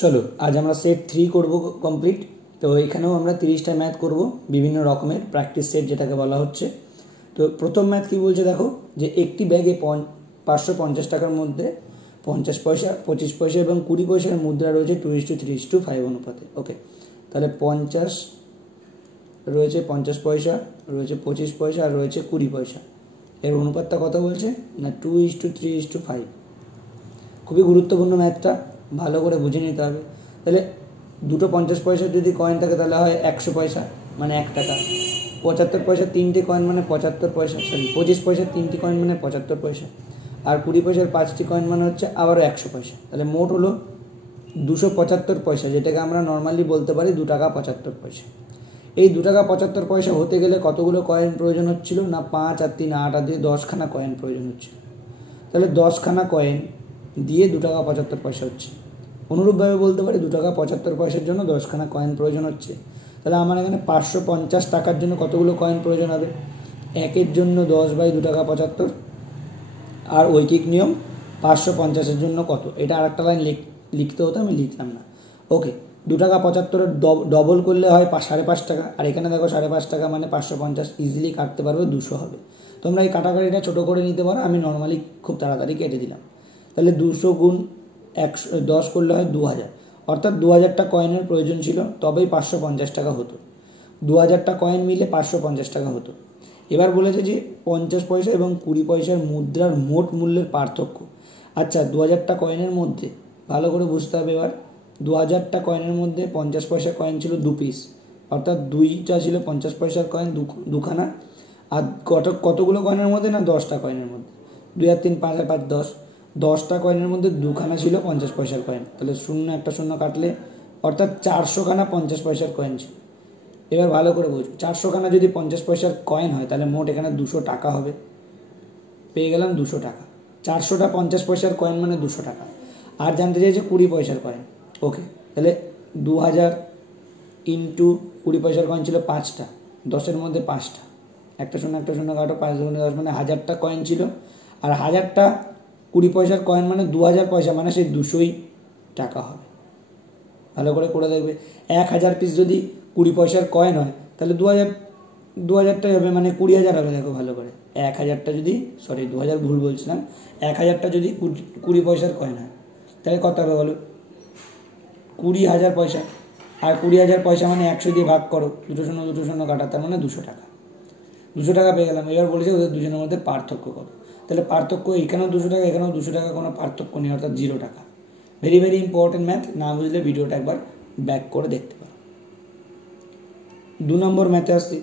চলো আজ আমরা সেট 3 করব কমপ্লিট। তো এখানেও আমরা 30টা ম্যাথ করব, বিভিন্ন রকমের প্র্যাকটিস সেট যেটাকে বলা হচ্ছে। তো প্রথম ম্যাথ কি বলছে দেখো, যে একটি ব্যাগে 550 টাকার মধ্যে 50 পয়সা, 25 পয়সা এবং 20 পয়সার মুদ্রা রয়েছে 2:3:5 অনুপাতে। ওকে, তাহলে 50 রয়েছে, 50 পয়সা রয়েছে, 25 পয়সা আর রয়েছে 20 পয়সা। এর অনুপাতটা কত বলছে না 2:3:5। খুবই গুরুত্বপূর্ণ ম্যাথটা, ভালো করে বুঝে নিতে হবে। তাহলে দুটো 50 পয়সার যদি কয়েন থাকে তাহলে হয় 100 পয়সা মানে 1 টাকা। 75 পয়সার 3টে কয়েন মানে 75 পয়সা, 25 পয়সার 3টি কয়েন মানে 75 পয়সা, আর 20 পয়সার 5টি কয়েন মানে হচ্ছে আবারও 100 পয়সা। তাহলে মোট হলো 275 পয়সা, যেটাকে আমরা নর্মালি বলতে পারি 2 টাকা 75 পয়সা। এই 2 টাকা 75 পয়সা হতে গেলে কতগুলো কয়েন প্রয়োজন হচ্ছিল না 5 আর 3 8 আর দিয়ে 10খানা কয়েন প্রয়োজন হচ্ছিল। তাহলে 10খানা কয়েন দিয়ে 2 টাকা 75 পয়সা হচ্ছে। অনুরূপভাবে বলতে পারি 2 টাকা 75 পয়সার জন্য 10খানা কয়েন প্রয়োজন হচ্ছে। তাহলে আমার এখানে 550 টাকার জন্য কতগুলো কয়েন প্রয়োজন হবে, একের জন্য 10/2 টাকা 75, আর ঐকিক নিয়ম 550-এর জন্য কত, এটা আর একটা লাইন লিখতে হতো, আমি লিখলাম না। ওকে, 2 টাকা 75-এর ডবল করলে হয় 5.5 টাকা, আর এখানে দেখো 5.5 টাকা মানে 550, ইজিলি কাটতে পারবে 200 হবে। তোমরা এই কাটাকাটিটা ছোটো করে নিতে পারো, আমি নর্মালি খুব তাড়াতাড়ি কেটে দিলাম। তাহলে 200 গুণ 10 করলে হয় 2000, অর্থাৎ 2000টা কয়েনের প্রয়োজন ছিল, তবেই 550 টাকা হতো। 2000টা কয়েন মিলে 550 টাকা হতো। এবার বলেছে যে 50 পয়সা এবং 20 পয়সার মুদ্রার মোট মূল্যের পার্থক্য। আচ্ছা, 2000টা কয়েনের মধ্যে ভালো করে বুঝতে হবে। এবার 2000টা কয়েনের মধ্যে 50 পয়সার কয়েন ছিল 2 পিস, অর্থাৎ 2টা ছিল 50 পয়সার কয়েন, দুখানা। আর কতগুলো কয়েনের মধ্যে না 10টা কয়েনের মধ্যে, 2 আর 3 5 আর 5 10, 10টা কয়েনের মধ্যে দুখানা ছিল 50 পয়সার কয়েন। তাহলে শূন্য একটা শূন্য কাটলে অর্থাৎ 400খানা 50 পয়সার কয়েন ছিল। এবার ভালো করে বুঝবো, 400খানা যদি 50 পয়সার কয়েন হয় তাহলে মোট এখানে 200 টাকা হবে। পেয়ে গেলাম 200 টাকা। 400টা 50 পয়সার কয়েন মানে 200 টাকা। আর জানতে চাইছে 20 পয়সার কয়েন। ওকে, তাহলে 2000 ইন্টু 20 পয়সার কয়েন ছিল 5টা, 10-এর মধ্যে 5টা, একটা শূন্য কাটো, 5 × 10 মানে 1000টা কয়েন ছিল। আর 1000টা 20 পয়সার কয়েন মানে 2000 পয়সা, মানে সেই 200ই টাকা হবে। ভালো করে দেখবে, 1000 পিস যদি 20 পয়সার কয়েন হয় তাহলে 2000টাই হবে, মানে 20000 হবে। দেখো ভালো করে, 1000টা যদি 2000 ভুল বলছিলাম, 1000টা যদি 20 পয়সার কয়েন হয় তাহলে কত হবে বলো, 20,000 পয়সা। আর 20,000 পয়সা মানে 100 দিয়ে ভাগ করো, 2 শূন্য কাটা, তার মানে 200 টাকা। 200 টাকা পেয়ে গেলাম। এবার বলেছে ওদের দুজনের মধ্যে পার্থক্য কত। তাহলে পার্থক্য এখানেও 200 টাকা, এখানেও 200 টাকা, কোনো পার্থক্য নেই, অর্থাৎ 0 টাকা। ভেরি ভেরি ইম্পর্টেন্ট ম্যাথ, না বুঝলে ভিডিওটা একবার ব্যাক করে দেখতে পারো। 2 নম্বর ম্যাথে আসছি।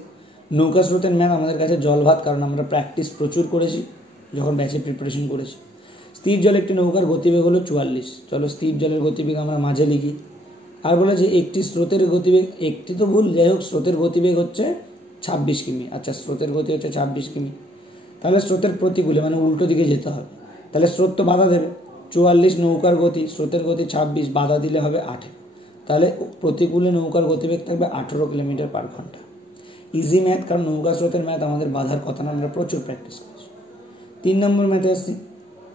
নৌকা স্রোতের ম্যাথ আমাদের কাছে জল ভাত, কারণ আমরা প্র্যাকটিস প্রচুর করেছি যখন ব্যাচে প্রিপারেশন করেছি। স্থির জলে একটি নৌকার গতিবেগ হলো 44। চলো স্থির জলের গতিবেগ আমরা মাঝে লিখি। আর বলেছে একটি স্রোতের গতিবেগ, একটি তো ভুল, যাই হোক, স্রোতের গতিবেগ হচ্ছে 26 কিমি। আচ্ছা, স্রোতের গতি হচ্ছে 26 কিমি। তাহলে স্রোতের প্রতিকূলে মানে উল্টো দিকে যেতে হবে। তাহলে স্রোত তো বাধা দেবে, 44 নৌকার গতি, স্রোতের গতি 26, বাধা দিলে হবে 18। তাহলে প্রতিকূলে নৌকার গতিবেগ থাকবে 18 কিলোমিটার পার ঘন্টা। ইজি ম্যাথ, কারণ নৌকা স্রোতের ম্যাথ আমাদের বাধার কথা না, আমরা প্রচুর প্র্যাকটিস করেছি। 3 নম্বর ম্যাথে আসছি।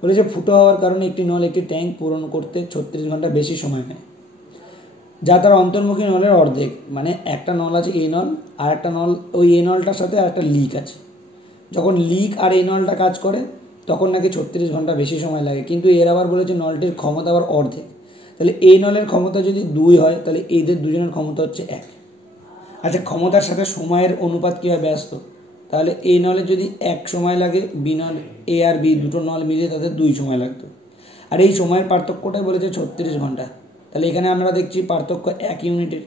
বলেছে ফুটো হওয়ার কারণে একটি নল একটি ট্যাঙ্ক পূরণ করতে 36 ঘন্টা বেশি সময় নেয়, যা তার অন্তর্মুখী নলের অর্ধেক। মানে একটা নল আছে এই নল, আর একটা নল ওই এই নলটার সাথে আর একটা লিক আছে। যখন লিক আর এই নলটা কাজ করে তখন নাকি 36 ঘন্টা বেশি সময় লাগে, কিন্তু এর আবার বলেছে নলটির ক্ষমতা আবার অর্ধেক। তাহলে এই নলের ক্ষমতা যদি 2 হয় তাহলে এদের দুজনের ক্ষমতা হচ্ছে 1। আচ্ছা, ক্ষমতার সাথে সময়ের অনুপাত কী হয় ব্যস্ত, তাহলে এই নলের যদি 1 সময় লাগে, বি নল, এ আর বি দুটো নল মিলিয়ে তাদের 2 সময় লাগতো। আর এই সময়ের পার্থক্যটাই বলেছে 36 ঘন্টা। তাহলে এখানে আমরা দেখছি পার্থক্য 1 ইউনিটের,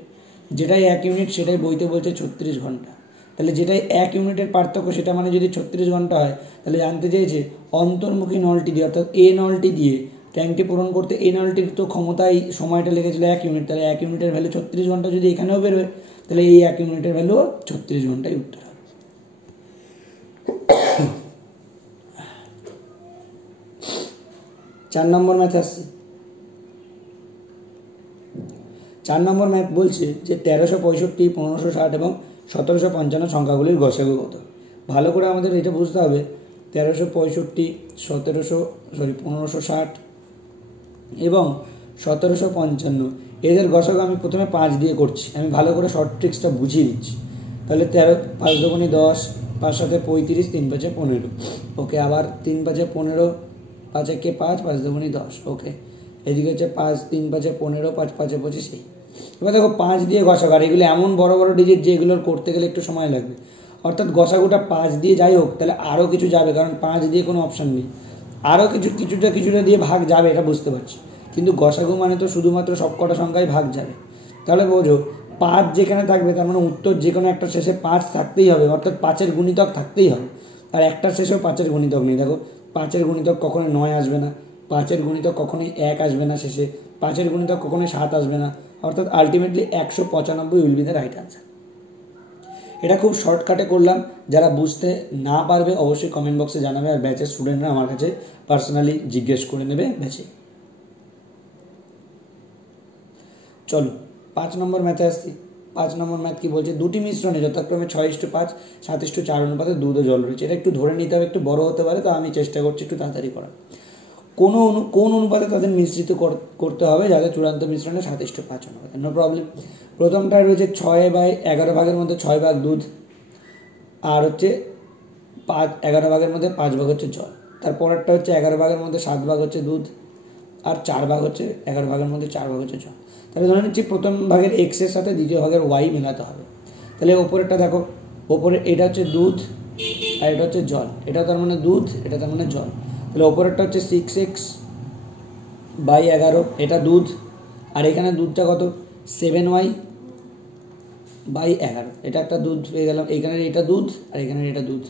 যেটাই 1 ইউনিট সেটাই বইতে বলছে 36 ঘন্টা। তাহলে যেটাই 1 ইউনিটের পার্থক্য সেটা মানে যদি 36 ঘন্টা হয়, তাহলে জানতে চেয়েছে অন্তর্মুখী নলটি দিয়ে, অর্থাৎ এ নলটি দিয়ে ট্যাঙ্কটি পূরণ করতে এই নলটির তো ক্ষমতায় সময়টা লেগেছিল 1 ইউনিট। তাহলে 1 ইউনিটের ভ্যালু 36 ঘন্টা যদি এখানেও বেরোয়, তাহলে এই 1 ইউনিটের ভ্যালু 36 ঘন্টায় উত্তর হবে। 4 নম্বর ম্যাথ আসছে। 4 নম্বর ম্যাথ বলছে যে 1365, 1560 এবং 1755 সংখ্যাগুলির গসাগু কত। ভালো করে আমাদের এটা বুঝতে হবে, 1365, 1560 এবং 1755। এদের গসাগু আমি প্রথমে 5 দিয়ে করছি, আমি ভালো করে শর্ট ট্রিক্সটা বুঝিয়ে দিচ্ছি। তাহলে 13, 5 দুগুণে 10, 5 7 35, 3 5 15। ওকে, আবার 3 5 15, 5 1 5, 5 দুগুণে 10। ওকে, এদিকে হচ্ছে 5 3 5 15, 5 5 25। এই এবার দেখো 5 দিয়ে গসাগু, আর এগুলো এমন বড় বড় ডিজিট যে এগুলোর করতে গেলে একটু সময় লাগবে। অর্থাৎ গসাগুটা 5 দিয়ে যাই হোক, তাহলে আরও কিছু যাবে, কারণ 5 দিয়ে কোনো অপশান নেই। আরও কিছুটা দিয়ে ভাগ যাবে, এটা বুঝতে পারছি, কিন্তু গসাগু মানে তো শুধুমাত্র সব কটা সংখ্যায় ভাগ যাবে। তাহলে বোঝো 5 যেখানে থাকবে তার মানে উত্তর যে কোনো একটা শেষে 5 থাকতেই হবে, অর্থাৎ 5-এর গুণিতক থাকতেই হবে। আর একটার শেষেও 5-এর গুণিতক নেই। দেখো 5-এর গুণিতক কখনোই 9 আসবে না, 5-এর গুণিতক কখনোই 1 আসবে না শেষে, 5-এর গুণিতক কখনোই 7 আসবে না। অর্থাৎ ultimately 195 will be the right answer. এটা খুব শর্টকাটে করলাম। যারা বুঝতে না পারবে অবশ্যই কমেন্ট বক্সে জানাবে, আর ব্যাচের স্টুডেন্টরা আমার কাছে পার্সোনালি জিজ্ঞেস করে নেবে ব্যাচে। চলো 5 নম্বর ম্যাথে আসছি। 5 নম্বর ম্যাথ কি বলছে, দুটি মিশ্রণে যথাক্রমে 6:5, 7:4 অনুপাতে দুধ ও জল রয়েছে। এটা একটু ধরে নিতে হবে, একটু বড় হতে পারে, তো আমি চেষ্টা করছি একটু তাড়াতাড়ি করার। কোন অনুপাতে তাদের মিশ্রিত করতে হবে যাদের চূড়ান্ত মিশ্রণে 7:5 অনুপাতে। No problem. প্রথমটায় রয়েছে 6/11 ভাগের মধ্যে 6 ভাগ দুধ, আর হচ্ছে 11 ভাগের মধ্যে 5 ভাগ হচ্ছে জল। তারপরেরটা হচ্ছে 11 ভাগের মধ্যে 7 ভাগ হচ্ছে দুধ, আর 4 ভাগ হচ্ছে 11 ভাগের মধ্যে 4 ভাগ হচ্ছে জল। তাহলে ধরে নিচ্ছি প্রথম ভাগের এক্সের সাথে দ্বিতীয় ভাগের ওয়াই মেলাতে হবে। তাহলে ওপরেরটা দেখো, ওপরে এটা হচ্ছে দুধ আর এটা হচ্ছে জল, এটা তার মানে দুধ, এটা তার মানে জল। তাহলে ওপরেরটা হচ্ছে 6x/11, এটা দুধ, আর এখানে দুধটা কত 7y/11, এটা একটা দুধ পেয়ে গেলাম। এখানের এটা দুধ আর এখানের এটা দুধ।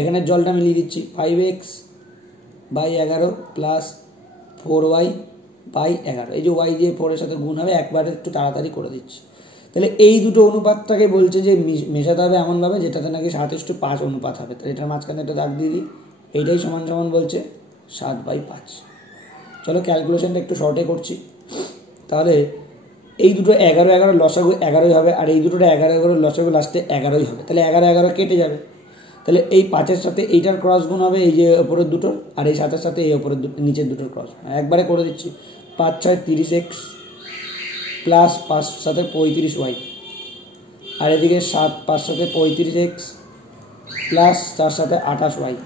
এখানে জলটা মিলিয়ে দিচ্ছি, 5x/11 প্লাস 4y/11। এই যে ওয়াই দিয়ে 4-এর সাথে গুণ হবে, একবারে একটু তাড়াতাড়ি করে দিচ্ছি। তাহলে এই দুটো অনুপাতটাকে বলছে যে মেশাতে হবে এমনভাবে যেটাতে নাকি 7:5 অনুপাত হবে। তাহলে এটার মাঝখানে একটা দাগ দিয়ে দিই, এইটাই সমান সমান বলছে 7/5। চলো ক্যালকুলেশনটা একটু শর্টে করছি। তাহলে এই দুটো 11 লসাগু 11ই হবে, আর এই দুটোটা 11 লসাগু লাস্টে 11ই হবে। তাহলে 11 কেটে যাবে। তাহলে এই 5-এর সাথে এইটার ক্রস গুণ হবে এই যে ওপরের দুটোর, আর এই 7-এর সাথে এই ওপরের নিচের দুটোর ক্রস। একবারে করে দিচ্ছি, 5 6 30x প্লাস 5 7 35y, আর এদিকে 7 5 7 35x প্লাস 4 7 28y।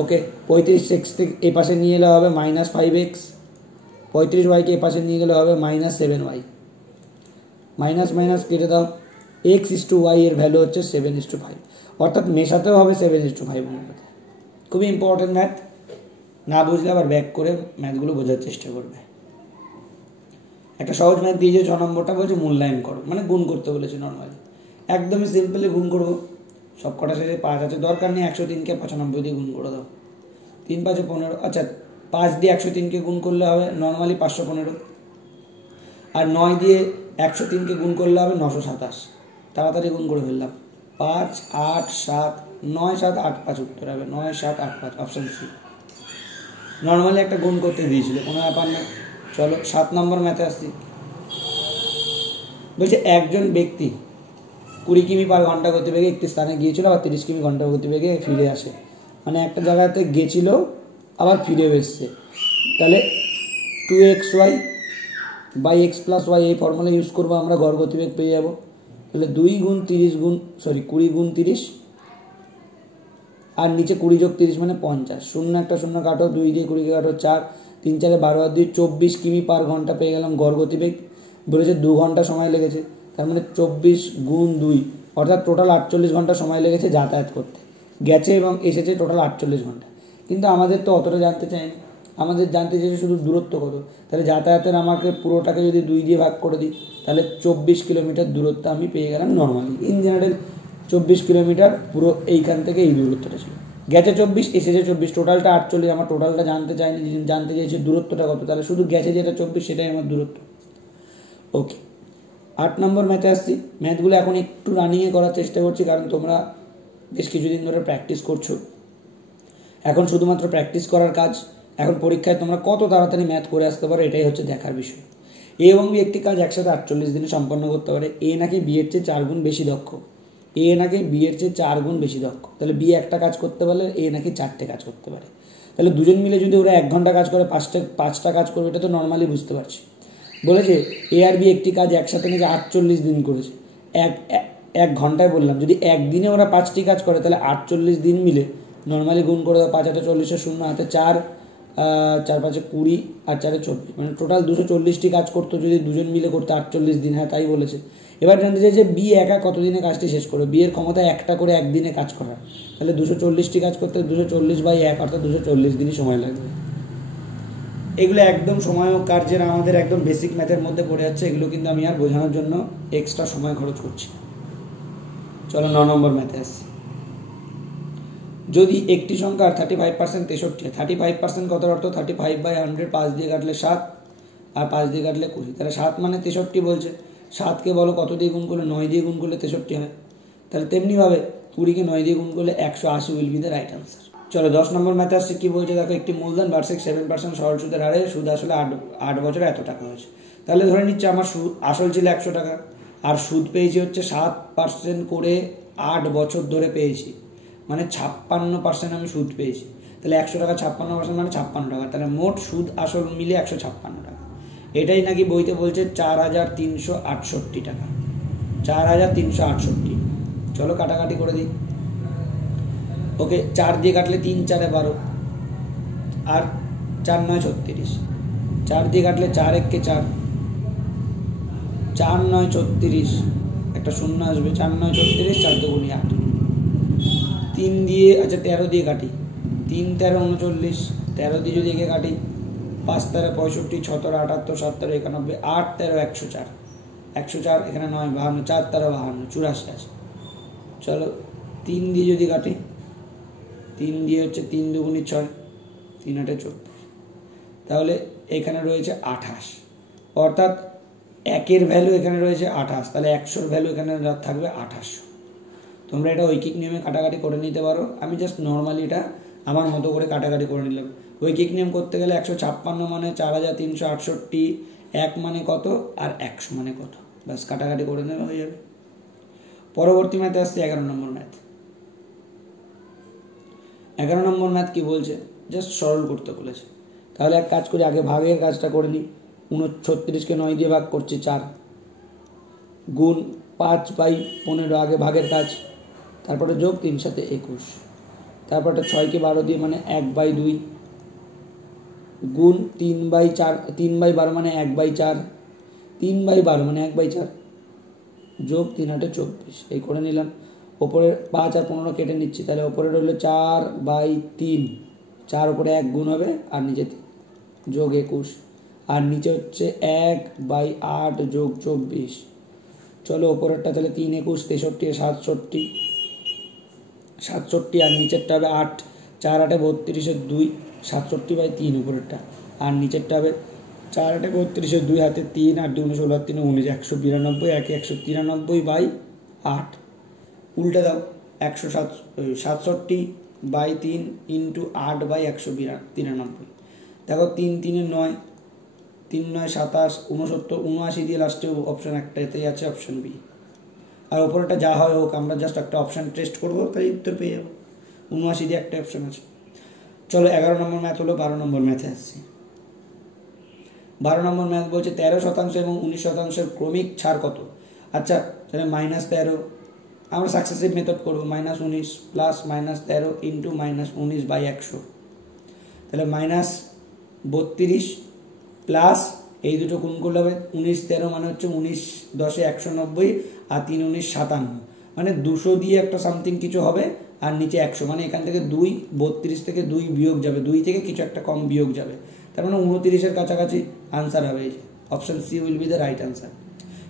ওকে, 35x থেকে এই পাশে নিয়ে এলে হবে -5x, 35yকে এই পাশে নিয়ে গেলে হবে -7y। মাইনাস কেটে দাও, x/y এর ভ্যালু হচ্ছে 7:5, অর্থাৎ মেশাতেও হবে 7:5 অনুপাতে। খুবই ইম্পর্টেন্ট ম্যাথ, না বুঝলে আবার ব্যাক করে ম্যাথগুলো বোঝার চেষ্টা করবে। একটা সহজ ম্যাথ দিয়েছে 6 নম্বরটা, বলছে মূল্যায়ন করো, মানে গুণ করতে বলেছে। নর্মালি একদমই সিম্পলি গুণ করবো, সব কটা শেষে 5 আছে, দরকার নেই 103কে 95 দিয়ে গুণ করে দাও। 3 5 15, আচ্ছা 5 দিয়ে 103কে গুণ করলে হবে নর্মালি 515, আর 9 দিয়ে 103কে গুণ করলে হবে 927। তাড়াতাড়ি গুণ করে ফেললাম, 5 8 7 9 7 8 5 উত্তর হবে 9 7 8 5, অপশান সি। নর্মালি একটা গুণ করতে দিয়েছিল, কোনো ব্যাপার না। চলো 7 নম্বর ম্যাথে আসছি। বলছে একজন ব্যক্তি 20 কিমি/ঘন্টা গতিবেগে একটি স্থানে গিয়েছিল, আবার 30 কিমি/ঘন্টা গতিবেগে ফিরে আসে। মানে একটা জায়গাতে গেছিল আবার ফিরে এসছে। তাহলে 2xy/x + y এই ফর্মুলা ইউজ করবো আমরা, গড় গতিবেগ পেয়ে যাবো। তাহলে 20 × 30, আর নিচে 20 + 30 মানে 50। 0 একটা 0 কাটো, 2 দিয়ে 20কে কাটো 4, 3 4 12 আর 2 24 কিমি/ঘন্টা পেয়ে গেলাম গড় গতিবেগ। বলেছে 2 ঘন্টা সময় লেগেছে, তার মানে 24 × 2, অর্থাৎ টোটাল 48 ঘন্টা সময় লেগেছে যাতায়াত করতে। গেছে এবং এসেছে টোটাল 48 ঘন্টা। কিন্তু আমাদের তো অতটা জানতে চাইনি, আমাদের জানতে চাইছে শুধু দূরত্ব কত। তাহলে যাতায়াতের আমাকে পুরোটাকে যদি 2 দিয়ে ভাগ করে দিই, তাহলে 24 কিলোমিটার দূরত্ব আমি পেয়ে গেলাম। নর্মালি ইন জেনারেল 24 কিলোমিটার পুরো এইখান থেকে এই দূরত্বটা ছিল। গেছে 24, এসেছে 24, টোটালটা 48। আমার টোটালটা জানতে চাইনি, জানতে চাইছি দূরত্বটা কত। তাহলে শুধু গেছে যেটা 24 সেটাই আমার দূরত্ব। ওকে, 8 নম্বর ম্যাথে আসছি। ম্যাথগুলো এখন একটু রানিংয়ে করার চেষ্টা করছি, কারণ তোমরা বেশ কিছুদিন ধরে প্র্যাকটিস করছো। এখন শুধুমাত্র প্র্যাকটিস করার কাজ। এখন পরীক্ষায় তোমরা কত তাড়াতাড়ি ম্যাথ করে আসতে পারো এটাই হচ্ছে দেখার বিষয়। এ এবং বি একটি কাজ একসাথে 48 দিনে সম্পন্ন করতে পারে। এ নাকি বি এর চেয়ে 4 গুণ বেশি দক্ষ, এ নাকি বি এর চেয়ে 4 গুণ বেশি দক্ষ। তাহলে বি একটা কাজ করতে পারলে এ নাকি 4টে কাজ করতে পারে। তাহলে দুজন মিলে যদি ওরা 1 ঘন্টা কাজ করে, পাঁচটা কাজ করবে, এটা তো নর্মালি বুঝতে পারছি। বলেছে এ আর বি একটি কাজ একসাথে নাকি 48 দিন করেছে। এক ঘন্টায় বললাম, যদি একদিনে ওরা 5টি কাজ করে তাহলে 48 দিন মিলে নর্মালি গুণ করে দাও। 5 8 40, 0 হাতে 4, 4 5 20 আর 4 24, মানে টোটাল 240টি কাজ করতো যদি দুজন মিলে করতে 48 দিন। হ্যাঁ তাই বলেছে। এবার জানতে চাই যে বি একা কতদিনে কাজটি শেষ করবে। বি এর ক্ষমতা একটা করে একদিনে কাজ করার, তাহলে 240টি কাজ করতে 240/1 অর্থাৎ 240 দিনই সময় লাগবে। এগুলো একদম সময় ও কার্যের আমাদের একদম বেসিক ম্যাথের মধ্যে পড়ে যাচ্ছে, এগুলো কিন্তু আমি আর বোঝানোর জন্য এক্সট্রা সময় খরচ করছি। চলো 9 নম্বর ম্যাথে আসছি। যদি একটি সংখ্যার 35% 63, 35% কত অর্থ 35/100, 5 দিয়ে কাটলে 7 আর 5 দিয়ে কাটলে 20, তাহলে 7 মানে 63 বলছে। 7কে বলো কত দিয়ে গুণ করলে, 9 দিয়ে গুণ করলে 63 হয়। তাহলে তেমনিভাবে 20কে 9 দিয়ে গুণ করলে 180 will be the right answer. চলো 10 নম্বর ম্যাথে আসছে। কি বলছে দেখো, একটি মূলধন বার্ষিক 7% সরল সুদের হারে সুদ আসলে 8 বছরে এত টাকা হয়েছে। তাহলে ধরে নিচ্ছে আমার আসল ছিল 100 টাকা আর সুদ পেয়েছি হচ্ছে 7% করে 8 বছর ধরে পেয়েছি, মানে 56% আমি সুদ পেয়েছি। তাহলে 100 টাকা 56% মানে 56 টাকা, তাহলে মোট সুদ আসল মিলে 156 টাকা। এটাই নাকি বইতে বলছে 4368 টাকা, 4368। চলো কাটাকাটি করে দিই। ওকে, 4 দিয়ে কাটলে 3 4 12 আর 4 9 36, 4 দিয়ে কাটলে 4 1 4, 4 9 36, একটা শূন্য আসবে, 4 9 36, 4 2 8। 3 দিয়ে, আচ্ছা 13 দিয়ে কাটি, 3 13 39, 13 দিয়ে যদি একে কাটি, 5 13 65, 6 13 78, 7 13 91, 8 13 104, 104 এখানে 9 52, 4 13 52, 84 আছে। চলো 3 দিয়ে যদি কাটি, 3 দিয়ে হচ্ছে 3 2 6, 3 8 24, তাহলে এখানে রয়েছে 28, অর্থাৎ 1-এর ভ্যালু এখানে রয়েছে 28, তাহলে 100-র ভ্যালু এখানে থাকবে 2800। তোমরা এটা ঐকিক নিয়মে কাটাকাটি করে নিতে পারো, আমি জাস্ট নর্মালি এটা আমার মতো করে কাটাকাটি করে নিলাম। ঐকিক নিয়ম করতে গেলে 156 মানে 4368, 1 মানে কত আর 100 মানে কত, ব্যাস কাটাকাটি করে নেবে, হয়ে যাবে। পরবর্তী ম্যাথে আসছে 11 নম্বর ম্যাথ। 11 নম্বর ম্যাথ কি বলছে, জাস্ট সরল করতে বলেছে। তাহলে এক কাজ করি, আগে ভাগের কাজটা করে নিই। 39কে 9 দিয়ে ভাগ করছি 4, গুণ 5/15, আগে ভাগের কাজ, তারপরে যোগ 3 সাথে 21, তারপরে 6কে 12 দিয়ে মানে 1/2, গুণ 3/4, 3/12 মানে 1/4, 3/12 মানে 1/4, যোগ 3 8 24, এই করে নিলাম। ওপরে 5 আর 15 কেটে নিচ্ছি, তাহলে ওপরে রইল 4/3, 4 উপরে 1 গুণ হবে আর নিচে 3, যোগ 21, আর নিচে হচ্ছে 1/8 যোগ 24। চলো ওপরেরটা তাহলে 3 21 63 67, 67 আর নিচেরটা হবে 8, 4 8 32 2, 67/3 উপরেরটা, আর নিচেরটা হবে 4 8 32 2 হাতে 3 আর 2 16 3 19, 192, 193/8, উল্টে দাও, 167/3 ইন্টু 8/193। দেখো 3 3 9, 3 9 27, 69 79 দিয়ে লাস্টে অপশান একটা, এতেই আছে অপশান বি। আর ওপরটা যা হয় হোক, আমরা জাস্ট একটা অপশান টেস্ট করবো, তাই উত্তর পেয়ে যাবো। 79 দিয়ে একটা অপশান আছে। চলো 11 নম্বর ম্যাথ হলো। 12 নম্বর ম্যাথে আসছি। 12 নম্বর ম্যাথ বলছে 13% এবং 19% ক্রমিক ছাড় কত। আচ্ছা তাহলে -13, আমরা সাকসেসিভ মেথড করবো, -19 প্লাস -13 ইন্টু -19/100, তাহলে -32 প্লাস এই দুটো গুণ করলে হবে 19 13 মানে হচ্ছে 19 10 190 আর 3 19 57, মানে 200 দিয়ে একটা সামথিং কিছু হবে আর নিচে 100, মানে এখান থেকে 2 32 থেকে 2 বিয়োগ যাবে, 2 থেকে কিছু একটা কম বিয়োগ যাবে, তার মানে 29-এর কাছাকাছি আনসার হবে। এই যে option C will be the right answer.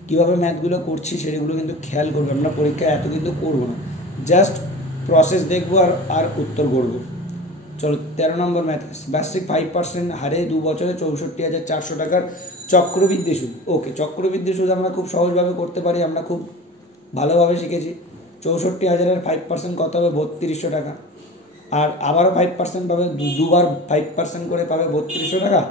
কীভাবে ম্যাথগুলো করছি সেগুলো কিন্তু খেয়াল করবে, আমরা পরীক্ষায় এত কিন্তু করবো না, জাস্ট প্রসেস দেখবো আর উত্তর করবো। চলো 13 নম্বর ম্যাথ। বার্ষিক 5% হারে 2 বছরে 64,400 টাকার চক্রবৃদ্ধি সুদ। ওকে, চক্রবৃদ্ধি সুদ আমরা খুব সহজভাবে করতে পারি, আমরা খুব ভালোভাবে শিখেছি। 64,000-এর 5% কত হবে 3200 টাকা, আর আবারও 5% পাবে, দুবার 5% করে পাবে 3200 টাকা,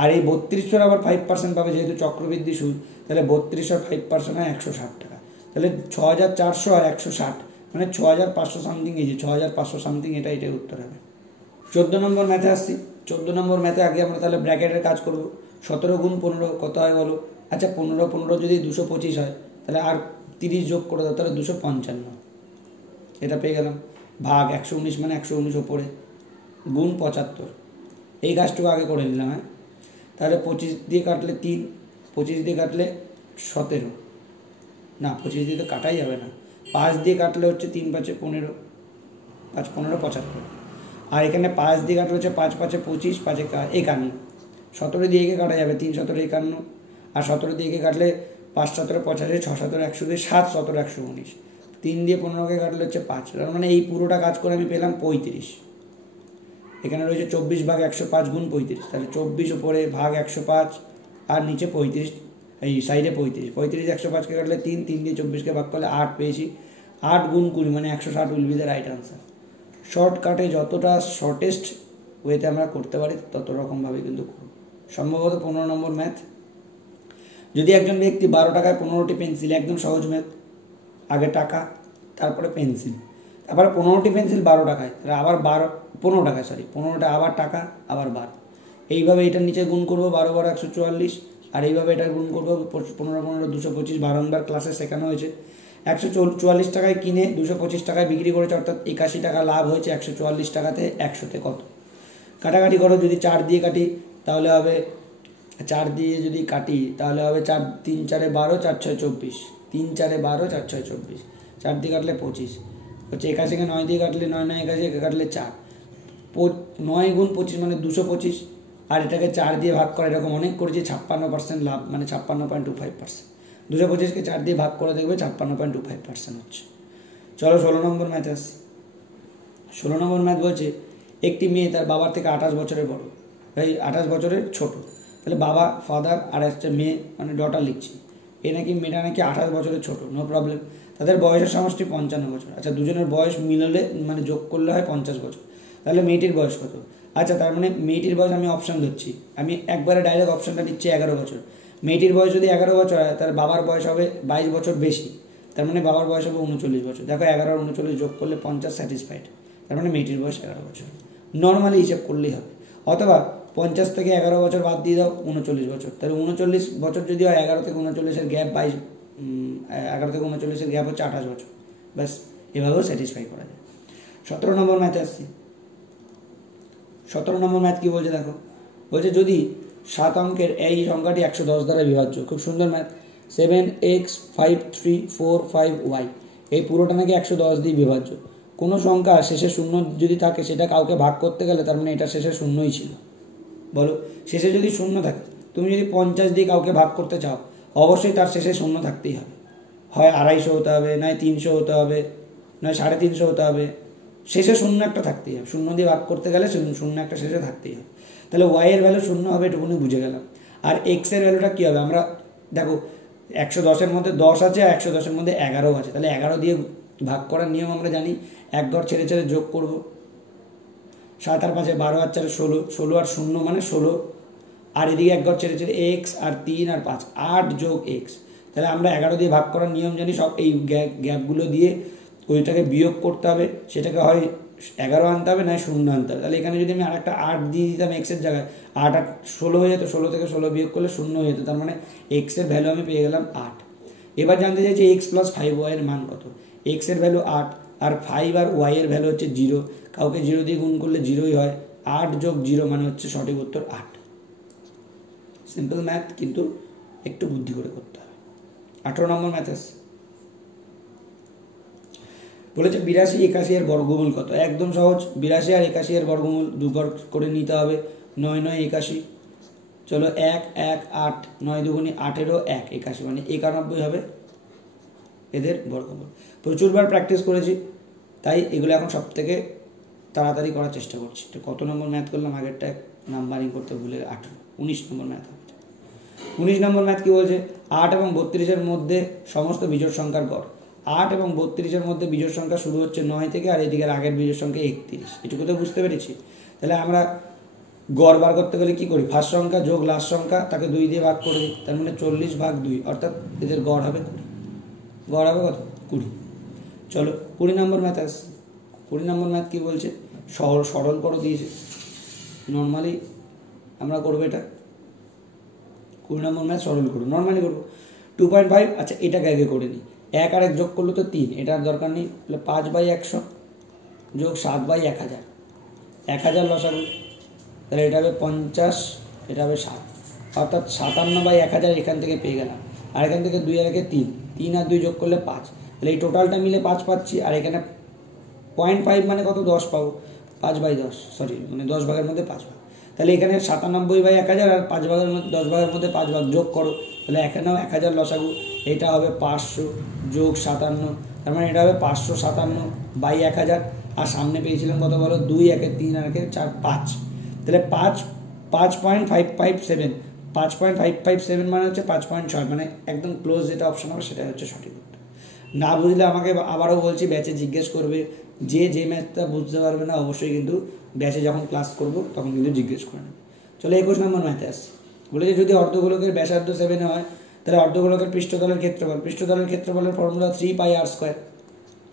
আর এই 3200 আবার 5% পাবে, যেহেতু চক্রবৃদ্ধি সুদ, তাহলে 3200 5% হয় 160 টাকা, তাহলে 6400 আর 160 মানে 6500 সামথিং, এই যে 6500 সামথিং, এটাই উত্তর হবে। 14 নম্বর ম্যাথে আসছি। 14 নম্বর ম্যাথে আগে আমরা তাহলে ব্র্যাকেটের কাজ করব। 17 গুণ 15 কত হয় বলো? আচ্ছা 15 যদি 225 হয় তাহলে আর 30 যোগ করে দাও, তাহলে 255, এটা পেয়ে গেলাম। ভাগ 119 মানে 119 ওপরে, গুণ 75, এই কাজটুকু আগে করে নিলাম। হ্যাঁ, তাহলে 25 দিয়ে কাটলে 3, 25 দিয়ে কাটলে 17, না 25 দিয়ে তো কাটাই যাবে না, 5 দিয়ে কাটলে হচ্ছে 3 5 15, 5 15 75, আর এখানে 5 দিয়ে কাটলে হচ্ছে 5 5 25, 5 51, 17 দিয়ে কাটা যাবে, 3 17 51, আর 17 দিয়ে কাটলে 5 17 85, 6 17 120, 7 17 119, 3 দিয়ে 15কে কাটলে হচ্ছে 5, মানে এই পুরোটা কাজ করে আমি পেলাম 35। এখানে রয়েছে 24 ভাগ 105 গুণ 35, তাহলে 24 উপরে ভাগ 105 আর নিচে 35, এই সাইডে 35, 35 105কে কাটলে 3, 3 দিয়ে 24কে ভাগ করলে 8 পেয়েছি, 8 গুণ 20 মানে 160 will be the right answer. শর্টকাটে যতটা শর্টেস্ট ওয়েতে আমরা করতে পারি তত রকমভাবে কিন্তু করব। সম্ভবত 15 নম্বর ম্যাথ, যদি একজন ব্যক্তি 12 টাকায় 15টি পেন্সিল, একদম সহজ ম্যাথ, আগে টাকা তারপরে পেন্সিল, তারপরে 15টি পেন্সিল 12 টাকায়, আবার 15 টাকায়, 15টা আবার টাকা আবার 12, এইভাবে এটার নিচে গুণ করবো, 12 12 144, আর এইভাবে এটা গুণ করবো 15 15 225, বারংবার ক্লাসে শেখানো হয়েছে। 144 টাকায় কিনে 225 টাকায় বিক্রি করেছে, অর্থাৎ 81 টাকা লাভ হয়েছে। 144 টাকাতে 100তে কত? কাটাকাটি করো, যদি 4 দিয়ে কাটি তাহলে হবে, 4 দিয়ে যদি কাটি তাহলে হবে 4 3 4 12, 4 6 24, 3 4 12, 4 6 24, 4 দিয়ে কাটলে 25 হচ্ছে, 81কে 9 দিয়ে কাটলে 9 9 81 কাটলে 4, 9 গুণ 25 মানে 225, আর এটাকে 4 দিয়ে ভাগ করা, এরকম অনেক করেছি, 56% লাভ মানে 56.25%, 225কে 4 দিয়ে ভাগ করে দেখবে 56.25% হচ্ছে। চলো 16 নম্বর ম্যাথ আসছি। 16 নম্বর ম্যাথ বলছে একটি মেয়ে তার বাবার থেকে 28 বছরের বড়, এই 28 বছরের ছোট, তাহলে বাবা ফাদার আর একটা মেয়ে মানে ডটার লিখছি, মেয়েটা নাকি 28 বছরের ছোট, নো প্রবলেম। তাদের বয়সের সমষ্টি 55 বছর। আচ্ছা দুজনের বয়স মিললে মানে যোগ করলে হয় 50 বছর, তাহলে মেয়েটির বয়স কত? আচ্ছা তার মানে মেয়েটির বয়স আমি অপশান দিচ্ছি, আমি একবারে ডাইরেক্ট অপশানটা নিচ্ছি 11 বছর। মেয়েটির বয়স যদি 11 বছর হয় তার বাবার বয়স হবে 22 বছর বেশি, তার মানে বাবার বয়স হবে 39 বছর। দেখো 11 আর 39 যোগ করলে 50, স্যাটিসফাইড, তার মানে মেয়েটির বয়স 11 বছর। নর্মালি হিসাব করলেই হবে, অথবা 50 থেকে 11 বছর বাদ দিয়ে দাও, 39 বছর, তাহলে 39 বছর যদি হয় 11 থেকে 39-এর গ্যাপ 11 থেকে 39-এর গ্যাপ হচ্ছে 28 বছর, ব্যাস এভাবেও স্যাটিসফাই করা যায়। 17 নম্বর ম্যাথে আসছি। 17 নম্বর ম্যাথ কী বলছে দেখো, বলছে যদি 7 অঙ্কের এই সংখ্যাটি 110 দ্বারা বিভাজ্য, খুব সুন্দর ম্যাথ, 7x 5 3 4 5y, এই পুরোটা নাকি 110 দিয়ে বিভাজ্য। কোনো সংখ্যা শেষে শূন্য যদি থাকে সেটা কাউকে ভাগ করতে গেলে তার মানে এটা শেষে শূন্যই ছিল। বলো, শেষে যদি শূন্য থাকে, তুমি যদি 50 দিয়ে কাউকে ভাগ করতে চাও অবশ্যই তার শেষে শূন্য থাকতেই হবে, হয় 250 হতে হবে, নয় 300 হতে হবে, নয় 350 হতে হবে, শেষে শূন্য একটা থাকতেই হবে। শূন্য দিয়ে ভাগ করতে গেলে শূন্য একটা শেষে থাকতেই হবে। তাহলে ওয়াই এর ভ্যালু শূন্য হবে, এটুকুনি বুঝে গেলাম। আর এক্স এর ভ্যালুটা কী হবে, আমরা দেখো 110-এর মধ্যে 10 আছে, আর 110-এর মধ্যে 11 আছে, তাহলে 11 দিয়ে ভাগ করার নিয়ম আমরা জানি, এক ঘর ছেড়ে ছেড়ে যোগ করব, 7 আর 5 12 আর 4 16, 16 আর 0 মানে 16, আর এদিকে এক ঘর ছেড়ে ছেড়ে এক্স আর 3 আর 5 8 যোগ এক্স, তাহলে আমরা 11 দিয়ে ভাগ করার নিয়ম জানি, সব এই গ্যাপগুলো দিয়ে ওইটাকে বিয়োগ করতে হবে, সেটাকে হয় 11 আনতে হবে, নয় 0 আনতে হবে। তাহলে এখানে যদি আমি আরেকটা 8 দিয়ে দিতাম এক্সের জায়গায়, 8 আর 16 হয়ে যেত, 16 থেকে 16 বিয়োগ করলে 0 হয়ে যেত, তার মানে এক্সের ভ্যালু আমি পেয়ে গেলাম 8। এবার জানতে চাইছি এক্স প্লাস 5y এর মান কত। এক্সের ভ্যালু 8 আর 5 আর ওয়াই এর ভ্যালু হচ্ছে 0, কাউকে 0 দিয়ে গুণ করলে 0ই হয়, 8 যোগ 0 মানে হচ্ছে সঠিক উত্তর 8। সিম্পল ম্যাথ, কিন্তু একটু বুদ্ধি করে করতে হবে। 18 নম্বর ম্যাথ আছে, বলেছে 82 81 এর বর্গমূল কত। একদম সহজ, 82 আর 81 এর বর্গমূল 2 ঘর করে নিতে হবে, 9 9 81, চলো 1 1 8, 9 দুগুণে 8-এরও 1 81 মানে 91 হবে এদের বর্গমূল। প্রচুরবার প্র্যাকটিস করেছি, তাই এগুলো এখন সব থেকে তাড়াতাড়ি করার চেষ্টা করছি। তো কত নম্বর ম্যাথ করলাম, আগেরটা নাম্বারিং করতে ভুলে 18, 19 নম্বর ম্যাথ। 19 নম্বর ম্যাথ কী বলছে, 8 এবং 32-এর মধ্যে সমস্ত বিজোড় সংখ্যার গড়। 8 এবং 32-এর মধ্যে বিজোড় সংখ্যা শুরু হচ্ছে 9 থেকে, আর এদিকের আগের বিজোড় সংখ্যা 31, এটুকু তো বুঝতে পেরেছি। তাহলে আমরা গড় বার করতে গেলে কী করি, ফার্স্ট সংখ্যা যোগ লাস্ট সংখ্যা, তাকে 2 দিয়ে ভাগ করে দিই, তার মানে 40 ভাগ 2, অর্থাৎ এদের গড় হবে 20। গড় হবে কত, 20। চলো 20 নম্বর ম্যাথ আসছে। 20 নম্বর ম্যাথ কী বলছে, সরল করো দিয়েছে, নর্মালি আমরা করবো এটা 20 নম্বর ম্যাথ সরল করো, নর্মালি করবো 2.5। আচ্ছা এটাকে আগে করে নিই, 1 আর 1 যোগ করলো তো 3, এটার দরকার নেই, তাহলে 5/100 যোগ 7/1000, 1000 লসাগু, তাহলে এটা হবে 50, এটা হবে 7, অর্থাৎ 57/1000 এখান থেকে পেয়ে গেলাম। আর এখান থেকে 2 আর 1 3, 3 আর 2 যোগ করলে 5, তাহলে এই টোটালটা মিলে 5 পাচ্ছি। আর এখানে 0.5 মানে কত, 10 পাবো, 5/10, সরি মানে 10 ভাগের মধ্যে 5 ভাগ, তাহলে এখানে 97/1000 আর 5 ভাগের মধ্যে 10 ভাগের মধ্যে 5 ভাগ যোগ করো, তাহলে এখানেও 1000 লসাগু, এটা হবে 500 যোগ 57, তার মানে এটা হবে 557/1000। আর সামনে পেয়েছিলাম কত বলো, 2 1 3 আর 1 4 5, তাহলে 5.557, 5.557 মানে হচ্ছে 5.6, মানে একদম ক্লোজ যেটা অপশন হবে সেটা হচ্ছে সঠিক উত্তর। না বুঝলে আমাকে আবারও বলছি ব্যাচে জিজ্ঞেস করবে, যে ম্যাথটা বুঝতে পারবে না অবশ্যই কিন্তু ব্যাচে যখন ক্লাস করব তখন কিন্তু জিজ্ঞেস করে নেবে। চলো 21 নম্বর ম্যাথে আসছি, বলেছে যদি অর্ধগোলকের ব্যাসার্ধ 7 হয় তাহলে অর্ধগোলকের পৃষ্ঠতলের ক্ষেত্রফলের ফর্মুলা 3πr²।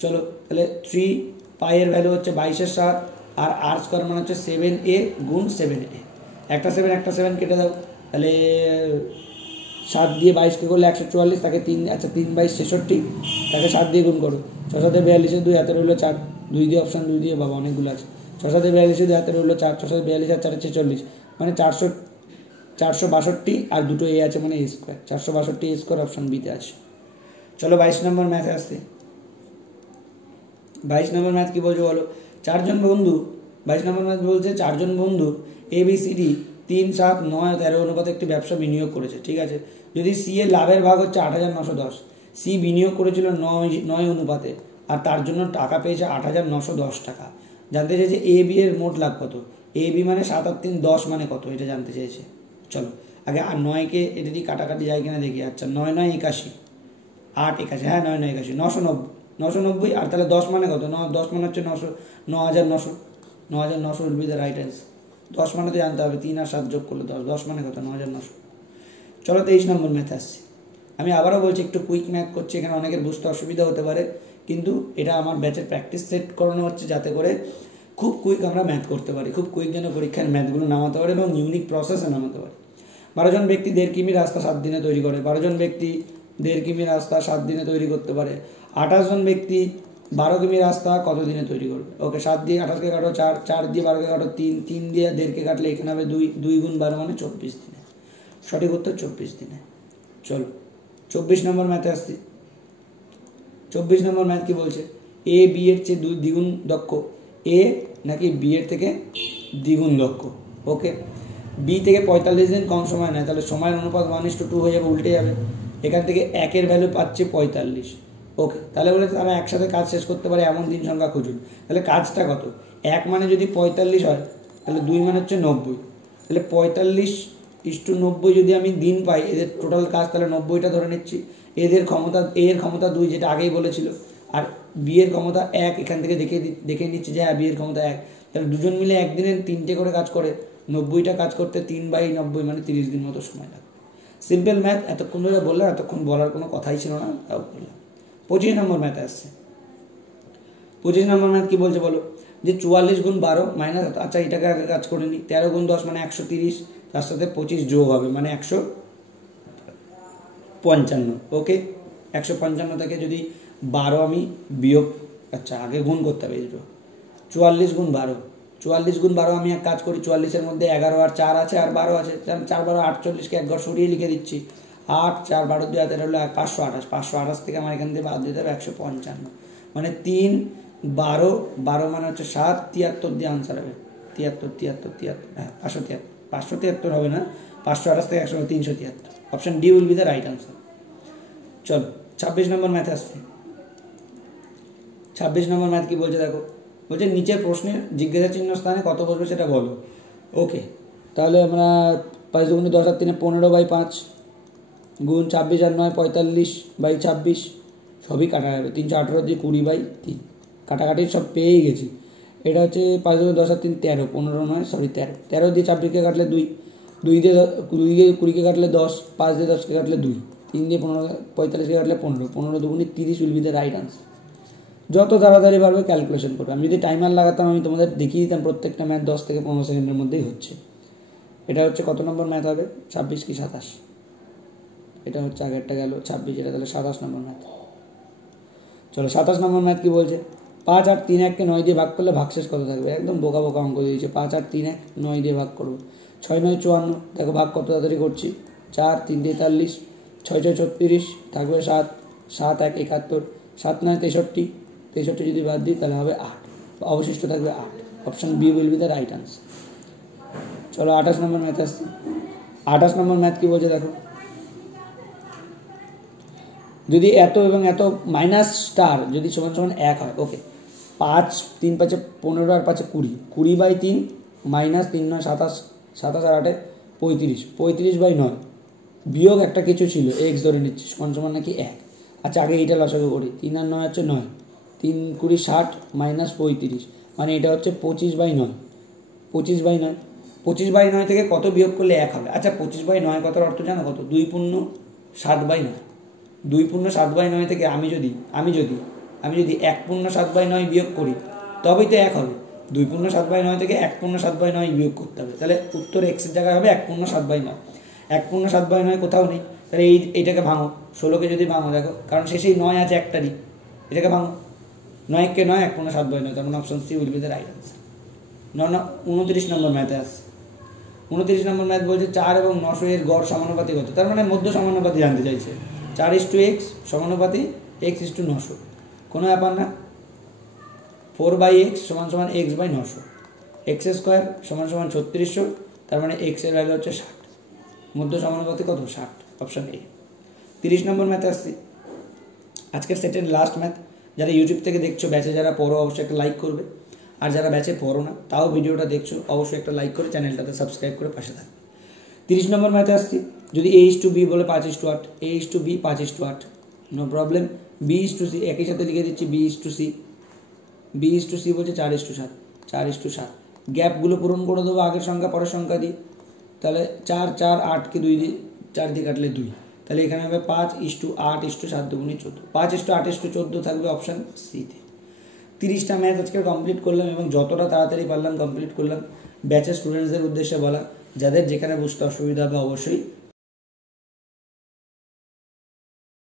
চলো তাহলে 3π এর ভ্যালু হচ্ছে 22/7 আর r² মানে হচ্ছে 7a গুণ 7a, একটা 7 কেটে দাও, তাহলে 7 দিয়ে 22কে করলে 144, তাকে 3, আচ্ছা 3/66, তাকে 7 দিয়ে গুণ করো, 6 7 42 2 হাতে রইলো 4, 2 দিয়ে অপশান 2 দিয়ে বাবা অনেকগুলো আছে, 6 7 42 2 হাতে রইলো 4, 6 7 42 আর 4 46, মানে 462 আর দুটো এ আছে মানে a², 462 a² অপশান বিতে আছে। চলো 22 নম্বর ম্যাথে আসছে, 22 নম্বর ম্যাথ কি বলছো বলো, 4জন বন্ধু, 22 নম্বর ম্যাথ বলছে 4জন বন্ধু ABCD 3 7 9 13 অনুপাতে একটি ব্যবসা বিনিয়োগ করেছে, ঠিক আছে। যদি সি এর লাভের ভাগ হচ্ছে 8910, সি বিনিয়োগ করেছিল 9 অনুপাতে আর তার জন্য টাকা পেয়েছে 8910 টাকা, জানতে চাইছে এ বি এর মোট লাভ কত, এ বি মানে 7 আর 3 10 মানে কত, এটা জানতে চাইছে। চলো আগে আর 9কে এটা দিয়ে কাটাকাটি যায় কিনা দেখি, আচ্ছা 9 9 81, 8 81, হ্যাঁ 9 9 81, 990, আর তাহলে 10 মানে কত, 10 মানে হচ্ছে 9900 will be the right answer. 10 মানে তো জানতে হবে, 3 আর 7 যোগ করলে 10 মানে কত, 9900। চলো 23 নম্বর ম্যাথ আসছি, আমি আবারও বলছি একটু কুইক ম্যাথ করছি, এখানে অনেকের বুঝতে অসুবিধা হতে পারে, কিন্তু এটা আমার ব্যাচের প্র্যাকটিস সেট করানো হচ্ছে যাতে করে খুব কুইক আমরা ম্যাথ করতে পারি, খুব কুইক যেন পরীক্ষার ম্যাথগুলো নামাতে পারে এবং ইউনিক প্রসেসে নামাতে পারি। 12 জন ব্যক্তি 1.5 কিমি রাস্তা 7 দিনে তৈরি করে, 12 জন ব্যক্তি 1.5 কিমি রাস্তা 7 দিনে তৈরি করতে পারে, 28 জন ব্যক্তি 12 কিমি রাস্তা কত দিনে তৈরি করবে। ওকে, 7 দিয়ে 28কে কাটো 4, 4 দিয়ে 12কে কাটো 3, 3 দিয়ে 1.5কে কাটলে এখানে হবে 2, 2 গুণ 12 মানে 24 দিনে, সঠিক উত্তর 24 দিনে। চলো 24 নম্বর ম্যাথে আসছি, 24 নম্বর ম্যাথ কি বলছে, এ বি এর চেয়ে দ্বিগুণ দক্ষ, এ নাকি বি এর থেকে দ্বিগুণ দক্ষ। ওকে, বি থেকে 45 দিন কম সময় নেয়, তাহলে সময়ের অনুপাত 1:2 হয়ে যাবে, উল্টে যাবে। এখান থেকে 1-এর ভ্যালু পাচ্ছে 45। ওকে, তাহলে বলে তারা একসাথে কাজ শেষ করতে পারে এমন দিন সংখ্যা খুঁজুন। তাহলে কাজটা কত, 1 মানে যদি 45 হয় তাহলে 2 মানে হচ্ছে 90, তাহলে 45:90 যদি আমি দিন পাই এদের টোটাল কাজ, তাহলে 90টা ধরে নিচ্ছি। এদের ক্ষমতা, এ এর ক্ষমতা 2 যেটা আগেই বলেছিল, আর বি এর ক্ষমতা 1, এখান থেকে দেখে নিচ্ছি যে হ্যাঁ বি এর ক্ষমতা 1, তাহলে দুজন মিলে একদিনে 3টে করে কাজ করে, 90টা কাজ করতে 3/90 মানে 30 দিন মতো সময় লাগে। সিম্পল ম্যাথ, এতক্ষণ ধরে বললাম, এতক্ষণ বলার কোনো কথাই ছিল না, তাও বললাম। 25 নম্বর ম্যাথে আসছে, 25 নম্বর ম্যাথ কি বলছে বলো, যে 44 গুণ 12 মাইনাস, আচ্ছা এটাকে আগে কাজ করে নিই, 13 গুণ 10 মানে 130, তার সাথে 25 যোগ হবে মানে 155। ওকে, 155 থেকে যদি 12 আমি বিয়োগ, আচ্ছা আগে গুণ করতে হবে, 44 গুণ 12, 44 গুণ 12 আমি এক কাজ করি, 44-এর মধ্যে 11 আর 4 আছে আর 12 আছে, 4 12 48কে এক ঘর সরিয়ে লিখে দিচ্ছি, 8 4 12 2 হাতে রইলো 528, 528 থেকে আমার এখান থেকে বাদ দিতে হবে 155, মানে 3 12 12 মানে হচ্ছে 7, 73 দিয়ে আনসার হবে, 73 হ্যাঁ 573 হবে না, 528 থেকে 100 373, option D will be the right answer. চলো 26 নম্বর ম্যাথে আসছে, 26 নম্বর ম্যাথ কি বলছে দেখো, বলছে নিচের প্রশ্নের জিজ্ঞাসা চিহ্ন স্থানে কত বসবে সেটা বলো। ওকে, তাহলে আমরা 5 দুগুণে 10 আর 3 15/5 গুণ 26 আর 9 45/26, সবই কাটা যাবে, 318 দিয়ে 20/3, কাটাকাটি সব পেয়েই গেছি। এটা হচ্ছে 5 দুগুণে 10 আর 3 13, 15 নয় সরি 13, 13 দিয়ে 26কে কাটলে 2, 2 দিয়ে 20কে কাটলে 10, 5 দিয়ে 10কে কাটলে 2, 3 দিয়ে 45কে কাটলে 15, 15 দুগুণে 30 will be the right answer. যত তাড়াতাড়ি পারবে ক্যালকুলেশন করবে। আমি যদি টাইমার লাগাতাম আমি তোমাদের দেখিয়ে দিতাম প্রত্যেকটা ম্যাথ 10 থেকে 15 সেকেন্ডের মধ্যেই হচ্ছে। এটা হচ্ছে কত নম্বর ম্যাথ হবে? 26 কি 27? এটা হচ্ছে আগেরটা গেল 26, এটা তাহলে 27 নম্বর ম্যাথ। চলো 27 নম্বর ম্যাথ কি বলছে? 5 আর 3 1কে 9 দিয়ে ভাগ করলে ভাগশেষ কত থাকবে? একদম বোকা বোকা অঙ্ক দিয়েছে। 5 আর 3 1 9 দিয়ে ভাগ করবো, 6 9 54। দেখো ভাগ কত তাড়াতাড়ি করছি, 4 3 43, 6 6 36, থাকবে 7, 7 1 71, 7 9 63, 63 যদি বাদ দিই তাহলে হবে 8, অবশিষ্ট থাকবে 8। Option B will be the right answer. চলো 28 নম্বর ম্যাথ আসছি। 28 নম্বর ম্যাথ কি বলছে দেখো, যদি এত এবং এত মাইনাস স্টার যদি সমান সমান 1 হয়, ওকে, 5 3 5 15 আর 5 20, 20/3 মাইনাস 3 9 27, 27 আর 8 35, 35/9 বিয়োগ একটা কিছু ছিল এক্স ধরে নিচ্ছি সমান সমান নাকি 1। আচ্ছা আগে এইটা লসাগু করি, 3 আর 9 হচ্ছে 9, 3 20 60 মাইনাস 35, মানে এটা হচ্ছে 25/9, 25/9, 25/9 থেকে কত বিয়োগ করলে 1 হবে? আচ্ছা 25/9 কত অর্থ জানো কত? 2 পূর্ণ 7/9, 2 পূর্ণ 7/9 থেকে আমি যদি 1 পূর্ণ 7/9 বিয়োগ করি তবেই তো 1 হবে। 2 পূর্ণ 7/9 থেকে 1 পূর্ণ 7/9 বিয়োগ করতে হবে, তাহলে উত্তর এক্সের জায়গায় হবে 1 পূর্ণ 7/9। 1 পূর্ণ 7/9 কোথাও নেই, তাহলে এইটাকে ভাঙো, 16কে যদি ভাঙো দেখো, কারণ শেষেই 9 আছে একটারই, এটাকে ভাঙো, 9কে 9 1 পূর্ণ 7/9, তার মানে option C will be the right answer. 29 নম্বর ম্যাথে আসছে। 29 নম্বর ম্যাথ বলছে 4 এবং 900 এর গড় সমানুপাতি কত? তার মানে মধ্য সমানুপাতি জানতে চাইছে। 4:x সমানুপাতি x:900, কোনো ব্যাপার না। 4/x সমান সমান x/900, x² সমান সমান 3600, তার মানে x এর ভ্যালু হচ্ছে 60, মধ্য সমানুপাতি কত? 60, অপশন এ। 30 নম্বর ম্যাথে আসছি। আজকের সেটের লাস্ট ম্যাথ। যারা ইউটিউব থেকে দেখছো, ব্যাচে যারা পড়ো অবশ্যই একটা লাইক করবে, আর যারা ব্যাচে পড়ো না তাও ভিডিওটা দেখছো অবশ্যই একটা লাইক করে চ্যানেলটাতে সাবস্ক্রাইব করে পাশে থাকবে। 30 নম্বর ম্যাথে আসছি। যদি a:b বলে 5:8, a:b 5:8, নো প্রবলেম। b:c একই সাথে লিখে দিচ্ছি, b:c বলছে 4:7, 4:7। গ্যাপগুলো পূরণ করে দেবো আগের সংখ্যা পরের সংখ্যা দিয়ে, তাহলে 4 4 8কে 2 দিয়ে 4 দিয়ে কাটলে 2, তাহলে এখানে হবে 5:8:7 দুগুণে 14, 5:8:14 থাকবে অপশান সিতে। 30টা ম্যাথ আজকে কমপ্লিট করলাম এবং যতটা তাড়াতাড়ি পারলাম কমপ্লিট করলাম। ব্যাচের স্টুডেন্টসদের উদ্দেশ্যে বলা, যাদের যেখানে বুঝতে অসুবিধা হবে অবশ্যই